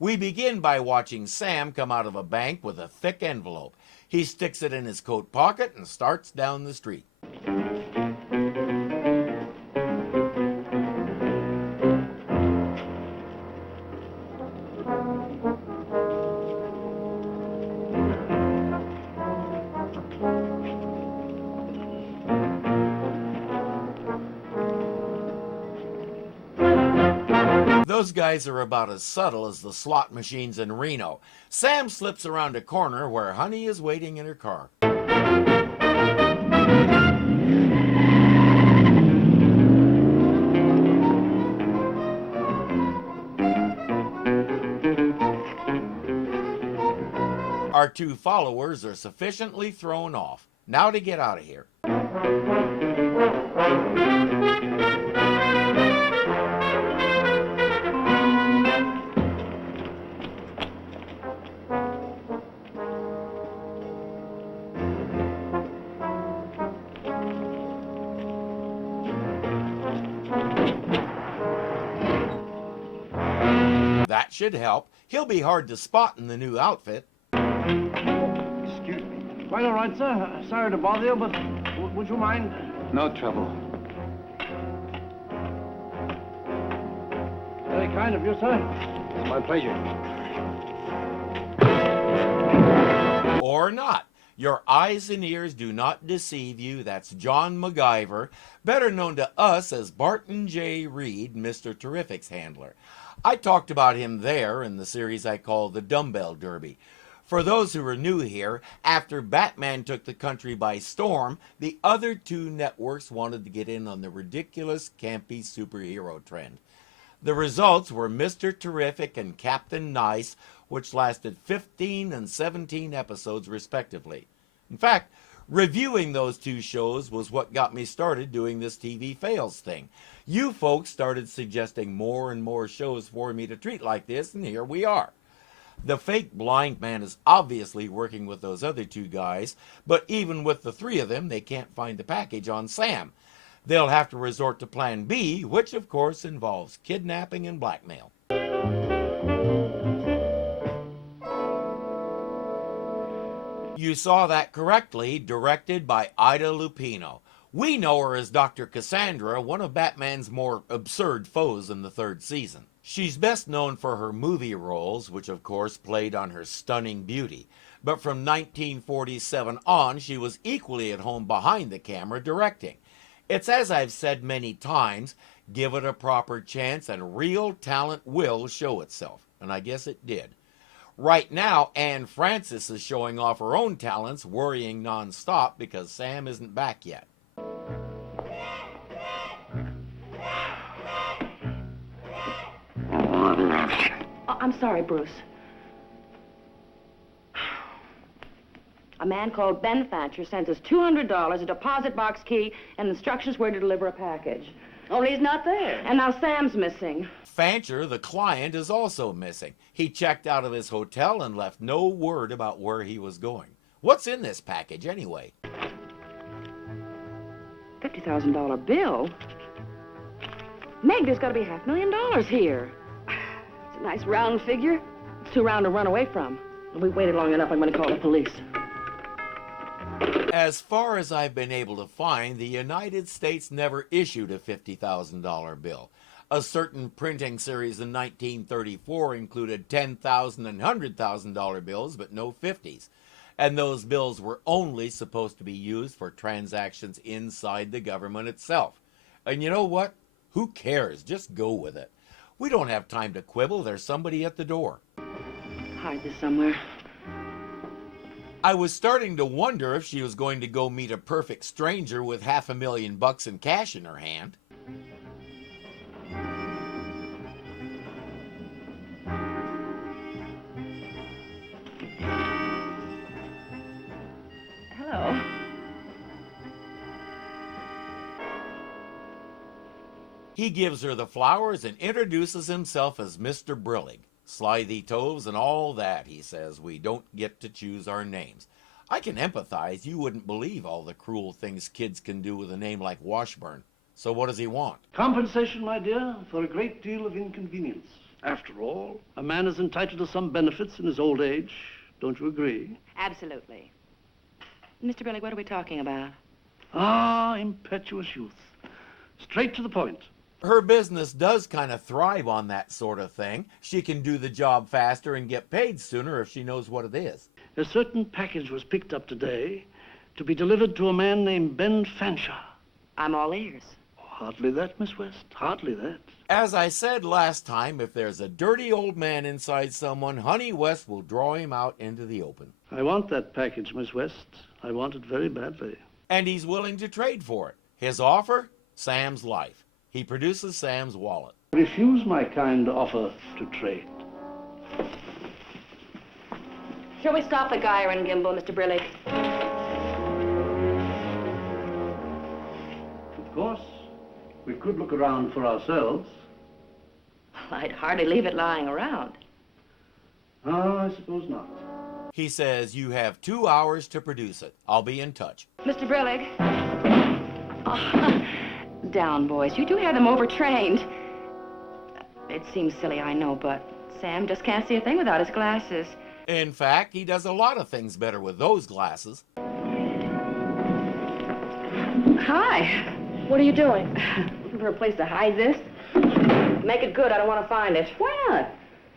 We begin by watching Sam come out of a bank with a thick envelope. He sticks it in his coat pocket and starts down the street. Those guys are about as subtle as the slot machines in Reno. Sam slips around a corner where Honey is waiting in her car. Our two followers are sufficiently thrown off. Now to get out of here. That should help. He'll be hard to spot in the new outfit. Excuse me. Quite all right, sir. Sorry to bother you, but would you mind? No trouble. Very kind of you, sir. It's my pleasure. Or not. Your eyes and ears do not deceive you. That's John MacGyver, better known to us as Barton J. Reed, Mr. Terrific's handler. I talked about him there in the series I call the Dumbbell Derby. For those who are new here, after Batman took the country by storm, the other two networks wanted to get in on the ridiculous, campy superhero trend. The results were Mr. Terrific and Captain Nice, which lasted 15 and 17 episodes respectively. In fact, reviewing those two shows was what got me started doing this TV fails thing. You folks started suggesting more and more shows for me to treat like this, and here we are. The fake blind man is obviously working with those other two guys, but even with the three of them, they can't find the package on Sam. They'll have to resort to Plan B, which of course involves kidnapping and blackmail. You saw that correctly, directed by Ida Lupino. We know her as Dr. Cassandra, one of Batman's more absurd foes in the third season. She's best known for her movie roles, which of course played on her stunning beauty. But from 1947 on, she was equally at home behind the camera directing. It's as I've said many times, give it a proper chance and real talent will show itself. And I guess it did. Right now, Anne Francis is showing off her own talents, worrying nonstop because Sam isn't back yet. Oh, I'm sorry, Bruce. A man called Ben Thatcher sent us $200, a deposit box key, and instructions where to deliver a package. Only he's not there. And now Sam's missing. Fancher, the client, is also missing. He checked out of his hotel and left no word about where he was going. What's in this package, anyway? $50,000 bill? Meg, there's got to be $500,000 here. It's a nice round figure. It's too round to run away from. We waited long enough. I'm going to call the police. As far as I've been able to find, the United States never issued a $50,000 bill. A certain printing series in 1934 included $10,000 and $100,000 bills, but no 50s. And those bills were only supposed to be used for transactions inside the government itself. And you know what? Who cares? Just go with it. We don't have time to quibble. There's somebody at the door. Hide this somewhere. I was starting to wonder if she was going to go meet a perfect stranger with $500,000 in cash in her hand. Hello. He gives her the flowers and introduces himself as Mr. Brillig. Slithy toes and all that, he says. We don't get to choose our names. I can empathize. You wouldn't believe all the cruel things kids can do with a name like Washburn. So what does he want? Compensation, my dear, for a great deal of inconvenience. After all, a man is entitled to some benefits in his old age. Don't you agree? Absolutely. Mr. Brillig, what are we talking about? Ah, impetuous youth. Straight to the point. Her business does kind of thrive on that sort of thing. She can do the job faster and get paid sooner if she knows what it is. A certain package was picked up today to be delivered to a man named Ben Fanshawe. I'm all ears. Hardly that, Miss West. Hardly that. As I said last time, if there's a dirty old man inside someone, Honey West will draw him out into the open. I want that package, Miss West. I want it very badly. And he's willing to trade for it. His offer? Sam's life. He produces Sam's wallet. Refuse my kind offer to trade. Shall we stop the gyre and gimbal, Mr. Brillig? Of course, we could look around for ourselves. I'd hardly leave it lying around. Ah, I suppose not. He says you have 2 hours to produce it. I'll be in touch. Mr. Brillig. Oh, down, boys. You do have them overtrained. It seems silly, I know, but Sam just can't see a thing without his glasses. In fact, he does a lot of things better with those glasses. Hi. What are you doing? Looking for a place to hide this? Make it good. I don't want to find it. Why not?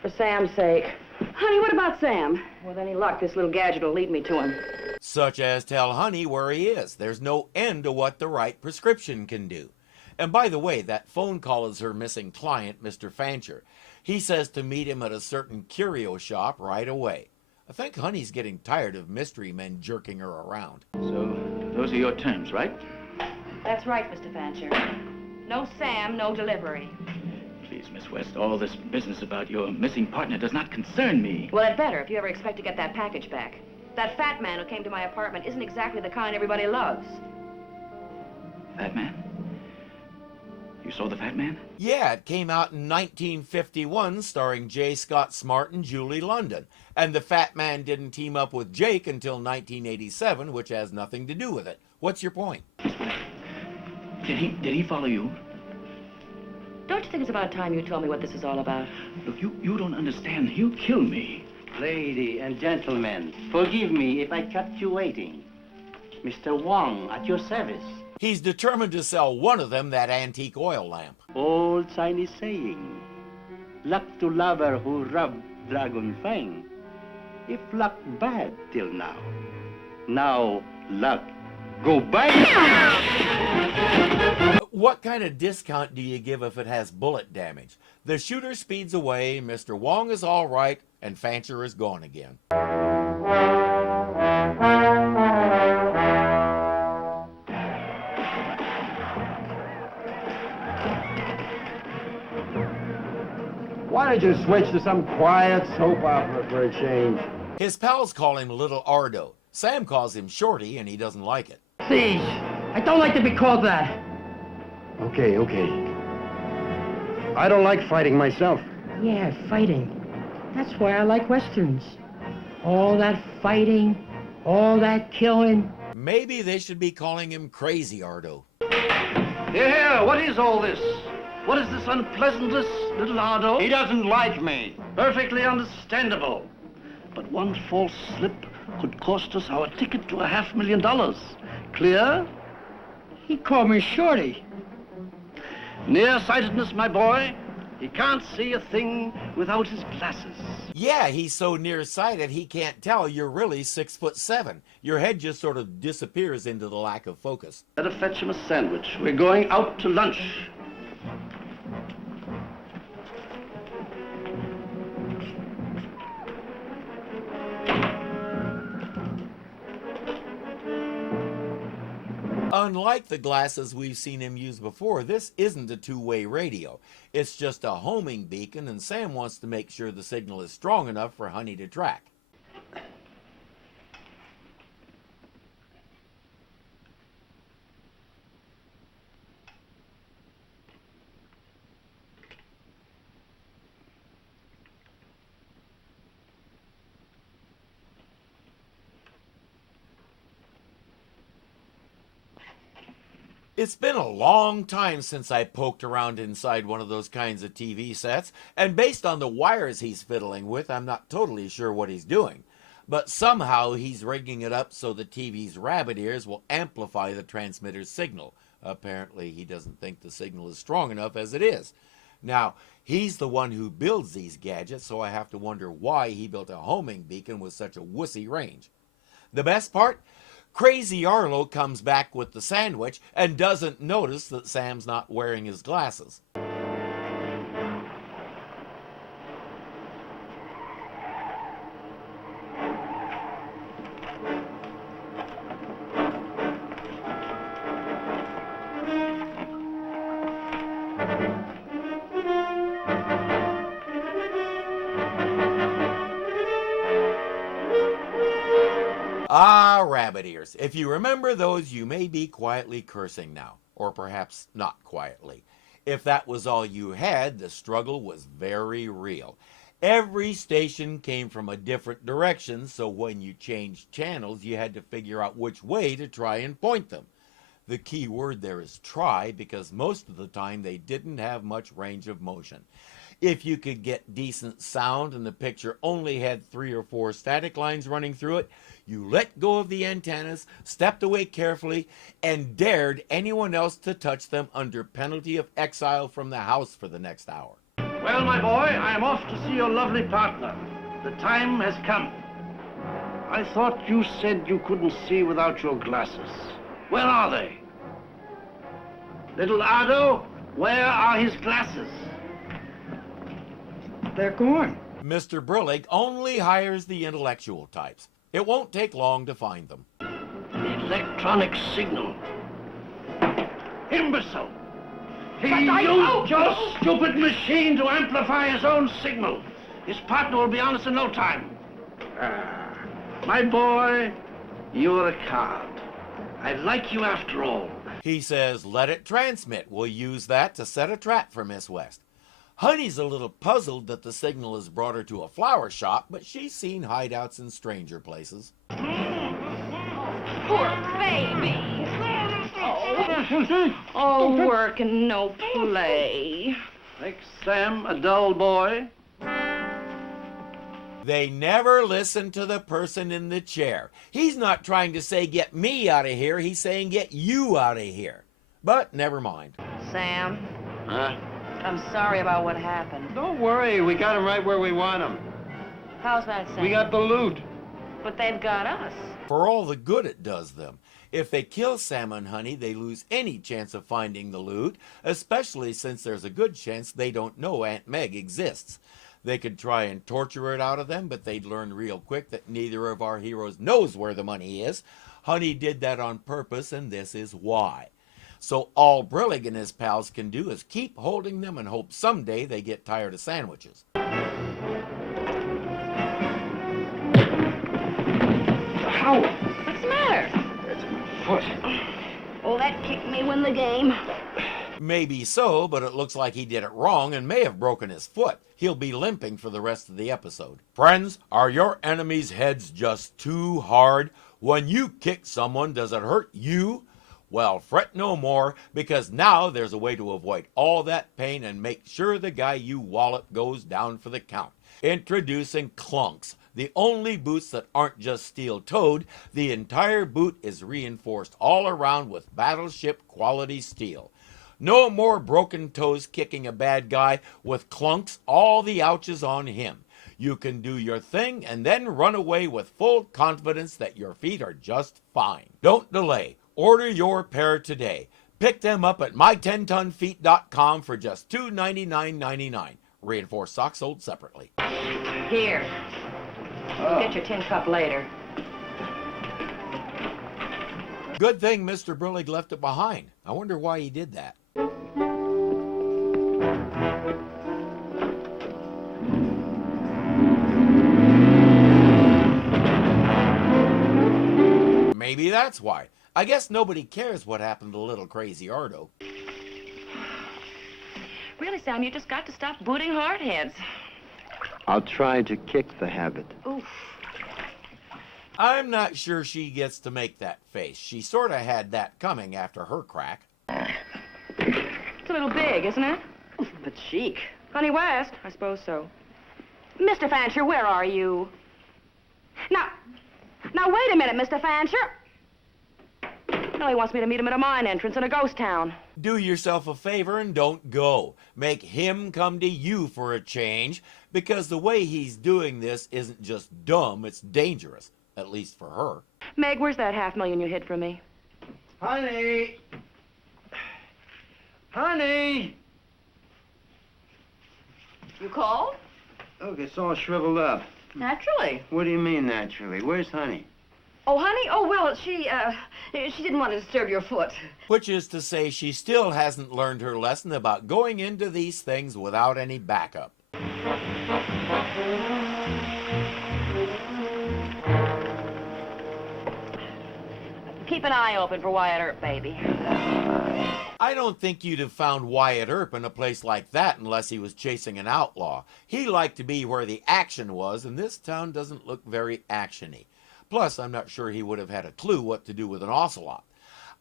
For Sam's sake. Honey, what about Sam? With any luck, this little gadget will lead me to him. Such as tell Honey where he is. There's no end to what the right prescription can do. And by the way, that phone call is her missing client, Mr. Fancher. He says to meet him at a certain curio shop right away. I think Honey's getting tired of mystery men jerking her around. So, those are your terms, right? That's right, Mr. Fancher. No Sam, no delivery. Please, Miss West, all this business about your missing partner does not concern me. Well, it better if you ever expect to get that package back. That fat man who came to my apartment isn't exactly the kind everybody loves. Fat man? You saw the fat man? Yeah, it came out in 1951, starring J. Scott Smart and Julie London. And the fat man didn't team up with Jake until 1987, which has nothing to do with it. What's your point? Did he follow you? Don't you think it's about time you told me what this is all about? Look, you don't understand. He'll kill me. Lady and gentlemen, forgive me if I kept you waiting. Mr. Wong, at your service. He's determined to sell one of them that antique oil lamp. Old Chinese saying, luck to lover who rub dragon fang. If luck bad till now, now luck go bad. What kind of discount do you give if it has bullet damage? The shooter speeds away, Mr. Wong is all right, and Fancher is gone again. Why don't you switch to some quiet soap opera for a change? His pals call him Little Ardo. Sam calls him Shorty, and he doesn't like it. Please, I don't like to be called that. Okay. I don't like fighting myself. Yeah, fighting. That's why I like westerns. All that fighting, all that killing. Maybe they should be calling him Crazy Ardo. Here, what is all this? What is this unpleasantness, little Ardo? He doesn't like me. Perfectly understandable. But one false slip could cost us our ticket to $500,000. Clear? He called me Shorty. Nearsightedness, my boy. He can't see a thing without his glasses. Yeah, he's so nearsighted he can't tell you're really 6'7". Your head just sort of disappears into the lack of focus. Better fetch him a sandwich. We're going out to lunch. Unlike the glasses we've seen him use before, this isn't a two-way radio. It's just a homing beacon, and Sam wants to make sure the signal is strong enough for Honey to track. It's been a long time since I poked around inside one of those kinds of TV sets, and based on the wires he's fiddling with, I'm not totally sure what he's doing. But somehow he's rigging it up so the TV's rabbit ears will amplify the transmitter's signal. Apparently he doesn't think the signal is strong enough as it is. Now, he's the one who builds these gadgets, so I have to wonder why he built a homing beacon with such a wussy range. The best part? Crazy Arlo comes back with the sandwich and doesn't notice that Sam's not wearing his glasses. Ah, rabbit ears. If you remember those, you may be quietly cursing now. Or perhaps not quietly. If that was all you had, the struggle was very real. Every station came from a different direction, so when you changed channels, you had to figure out which way to try and point them. The key word there is try, because most of the time they didn't have much range of motion. If you could get decent sound and the picture only had 3 or 4 static lines running through it, you let go of the antennas, stepped away carefully, and dared anyone else to touch them under penalty of exile from the house for the next hour. Well, my boy, I am off to see your lovely partner. The time has come. I thought you said you couldn't see without your glasses. Where are they? Little Ardo, where are his glasses? They're gone. Mr. Brillig only hires the intellectual types. It won't take long to find them. Electronic signal. Imbecile! He used your stupid machine to amplify his own signal. His partner will be on us in no time. My boy, you're a card. I like you after all. He says, let it transmit. We'll use that to set a trap for Miss West. Honey's a little puzzled that the signal has brought her to a flower shop, but she's seen hideouts in stranger places. Poor baby. Oh, work and no play. Makes Sam a dull boy. They never listen to the person in the chair. He's not trying to say, get me out of here. He's saying, get you out of here. But never mind. Sam, Huh? I'm sorry about what happened. Don't worry, we got him right where we want him. How's that, Sam? We got the loot. But they've got us. For all the good it does them. If they kill Sam and Honey, they lose any chance of finding the loot, especially since there's a good chance they don't know Aunt Meg exists. They could try and torture it out of them, but they'd learn real quick that neither of our heroes knows where the money is. Honey did that on purpose, and this is why. So all Brillig and his pals can do is keep holding them and hope someday they get tired of sandwiches. Ow! What's the matter? It's my foot. Oh, that kicked me win the game. Maybe so, but it looks like he did it wrong and may have broken his foot. He'll be limping for the rest of the episode. Friends, are your enemies' heads just too hard? When you kick someone, does it hurt you? Well, fret no more, because now there's a way to avoid all that pain and make sure the guy you wallop goes down for the count. Introducing Clunks, the only boots that aren't just steel-toed. The entire boot is reinforced all around with battleship quality steel. No more broken toes kicking a bad guy. With Clunks, all the ouches on him. You can do your thing and then run away with full confidence that your feet are just fine. Don't delay. Order your pair today. Pick them up at my10tonfeet.com for just $299.99. Reinforced socks sold separately. Here. You'll get your tin cup later. Good thing Mr. Brillig left it behind. I wonder why he did that. Maybe that's why. I guess nobody cares what happened to little crazy Ardo. Really, Sam, you just got to stop booting hardheads. I'll try to kick the habit. Oof. I'm not sure she gets to make that face. She sort of had that coming after her crack. a little big, isn't it? But chic. Honey West, I suppose so. Mr. Fancher, where are you? Now, wait a minute, Mr. Fancher. Well, he wants me to meet him at a mine entrance in a ghost town. Do yourself a favor and don't go. Make him come to you for a change, because the way he's doing this isn't just dumb, it's dangerous. At least for her. Meg, where's that $500,000 you hid from me? Honey! Honey! You called? Look, it's all shriveled up. Naturally. What do you mean, naturally? Where's Honey? Oh, honey? Oh, well, she didn't want to disturb your foot. Which is to say she still hasn't learned her lesson about going into these things without any backup. Keep an eye open for Wyatt Earp, baby. I don't think you'd have found Wyatt Earp in a place like that unless he was chasing an outlaw. He liked to be where the action was, and this town doesn't look very actiony. Plus, I'm not sure he would have had a clue what to do with an ocelot.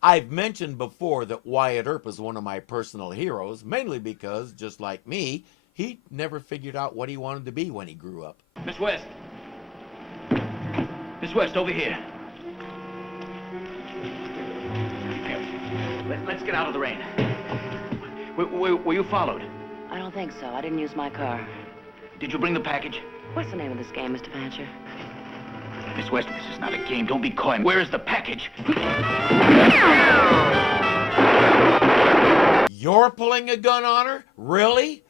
I've mentioned before that Wyatt Earp is one of my personal heroes, mainly because, just like me, he never figured out what he wanted to be when he grew up. Miss West. Miss West, over here. Let's get out of the rain. Were you followed? I don't think so. I didn't use my car. Did you bring the package? What's the name of this game, Mr. Fancher? Miss West, this is not a game. Don't be coy. Where is the package? You're pulling a gun on her? Really?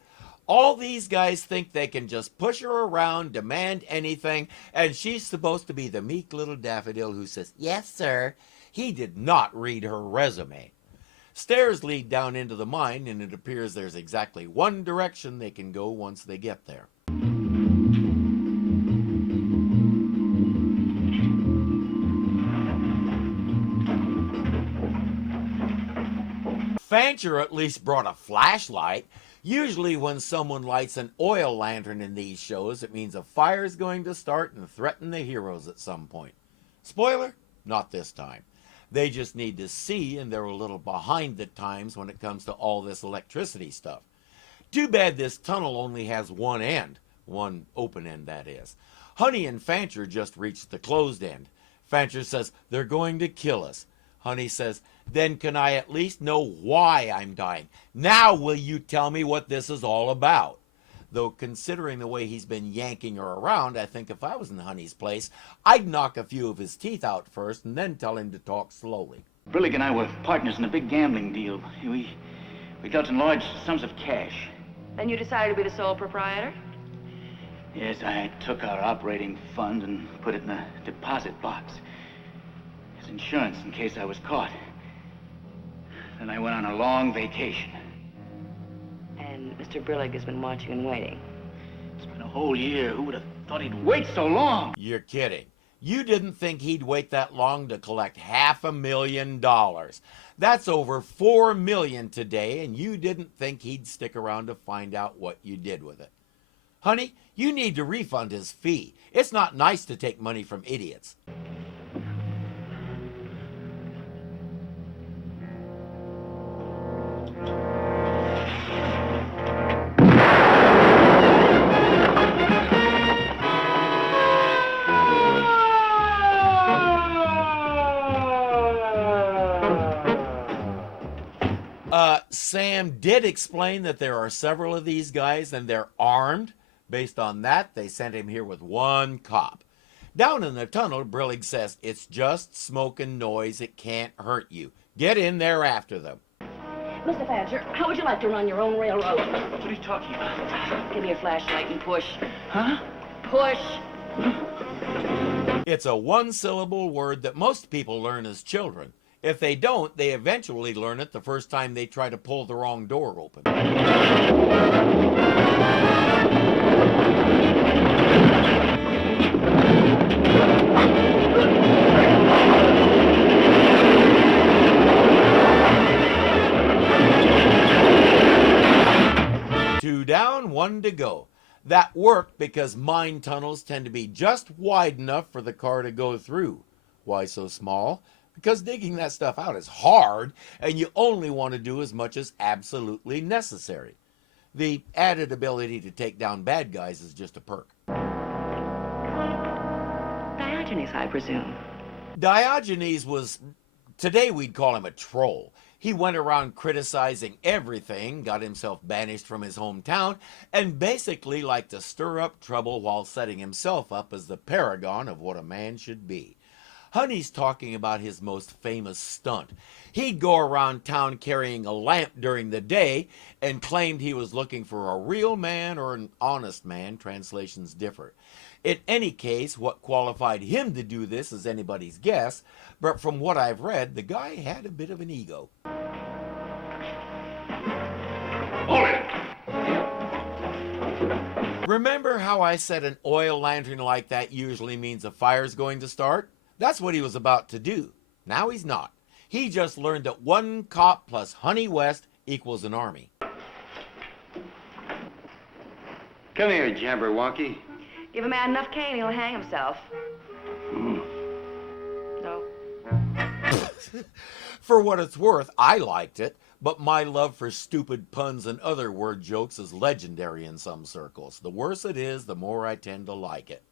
All these guys think they can just push her around, demand anything, and she's supposed to be the meek little daffodil who says, "Yes, sir." He did not read her resume. Stairs lead down into the mine, and it appears there's exactly one direction they can go once they get there. Fancher at least brought a flashlight. Usually when someone lights an oil lantern in these shows, it means a fire's going to start and threaten the heroes at some point. Spoiler? Not this time. They just need to see, and they're a little behind the times when it comes to all this electricity stuff. Too bad this tunnel only has one end. One open end, that is. Honey and Fancher just reached the closed end. Fancher says, "They're going to kill us." Honey says, "Then can I at least know why I'm dying? Now will you tell me what this is all about?" Though considering the way he's been yanking her around, I think if I was in Honey's place, I'd knock a few of his teeth out first and then tell him to talk slowly. Brillig and I were partners in a big gambling deal. We dealt in large sums of cash. Then you decided to be the sole proprietor? Yes, I took our operating fund and put it in a deposit box as insurance in case I was caught. Then I went on a long vacation. And Mr. Brillig has been watching and waiting. It's been a whole year. Who would have thought he'd wait so long? You're kidding. You didn't think he'd wait that long to collect $500,000. That's over $4 million today, and you didn't think he'd stick around to find out what you did with it. Honey, you need to refund his fee. It's not nice to take money from idiots. Sam did explain that there are several of these guys and they're armed. Based on that, they sent him here with one cop. Down in the tunnel, Brillig says, "It's just smoke and noise. It can't hurt you. Get in there after them." Mr. Fancher, how would you like to run your own railroad? What are you talking about? Give me your flashlight and push. Huh? Push! It's a one-syllable word that most people learn as children. If they don't, they eventually learn it the first time they try to pull the wrong door open. Two down, one to go. That worked because mine tunnels tend to be just wide enough for the car to go through. Why so small? because digging that stuff out is hard, and you only want to do as much as absolutely necessary. The added ability to take down bad guys is just a perk. Diogenes, I presume. Diogenes was, today we'd call him a troll. He went around criticizing everything, got himself banished from his hometown, and basically liked to stir up trouble while setting himself up as the paragon of what a man should be. Honey's talking about his most famous stunt. He'd go around town carrying a lamp during the day and claimed he was looking for a real man or an honest man. Translations differ. In any case, what qualified him to do this is anybody's guess, but from what I've read, the guy had a bit of an ego. Hold it! Remember how I said an oil lantern like that usually means a fire's going to start? That's what he was about to do. Now he's not. He just learned that one cop plus Honey West equals an army. Come here, Jabberwocky. Give a man enough cane, he'll hang himself. No. For what it's worth, I liked it, but my love for stupid puns and other word jokes is legendary in some circles. The worse it is, the more I tend to like it.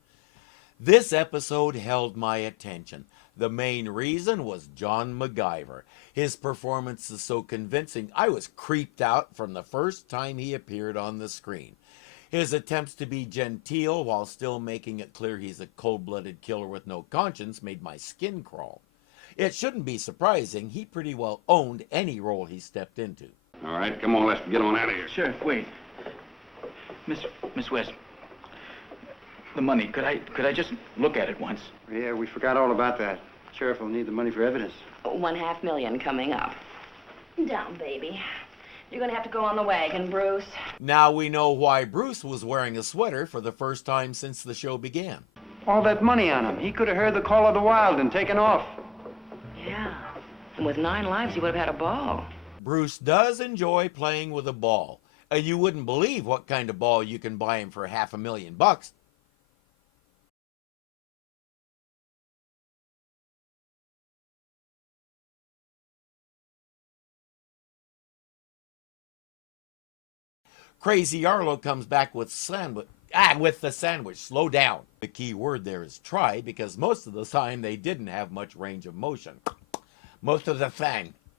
This episode held my attention. The main reason was John MacGyver. His performance is so convincing, I was creeped out from the first time he appeared on the screen. His attempts to be genteel while still making it clear he's a cold-blooded killer with no conscience made my skin crawl. It shouldn't be surprising, he pretty well owned any role he stepped into. All right, come on, let's get on out of here. Sheriff, wait. Miss West, the money, could I just look at it once? Yeah, we forgot all about that. Sheriff will need the money for evidence. $1.5 million coming up. Down, baby. You're gonna have to go on the wagon, Bruce. Now we know why Bruce was wearing a sweater for the first time since the show began. All that money on him. He could have heard the call of the wild and taken off. Yeah. And with 9 lives, he would have had a ball. Bruce does enjoy playing with a ball, and you wouldn't believe what kind of ball you can buy him for $500,000. Crazy Arlo comes back with the sandwich. Slow down. The key word there is try, because most of the time they didn't have much range of motion. Most of the time.